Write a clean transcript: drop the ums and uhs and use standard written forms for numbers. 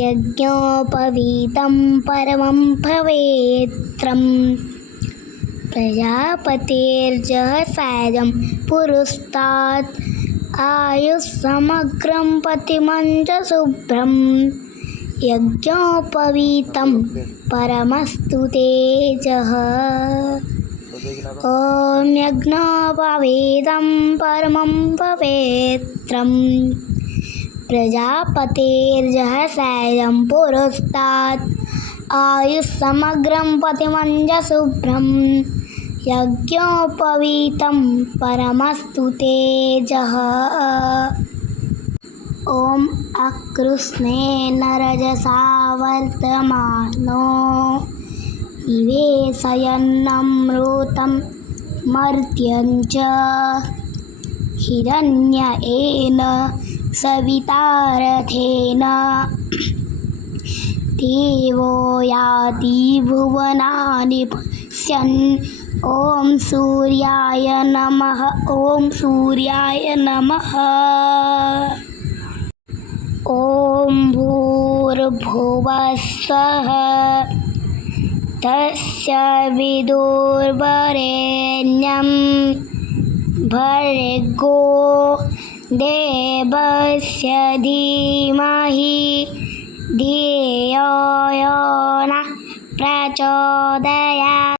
यज्ञोपवीतं परमं पवित्रं प्रजापतेर्जहसायं पुरस्तात् आयुस्समग्रं पतिमञ्च शुभ्रं यज्ञोपवीतं परमस्तु तेजः। ॐ यज्ञोपवीतं परमं पवित्रं प्रजापतेर्जहसायं पुरस्तात् आयुस्समग्रं पतिमञ्च शुभ्रं यज्ञोपवीतं परमस्तु तेजः। ॐ अकृष्णेन रजसा वर्तमानो निवेशयन्नमृतं मर्त्यं च हिरण्येन सवितारथेन देवो याति भुवनानि पश्यन्। ॐ सूर्याय नमः। ॐ सूर्याय नमः। ॐ भूर्भुवः स्वः तस्य विदुर्वरेण्यं भर्गो देवस्य धीमहि धियो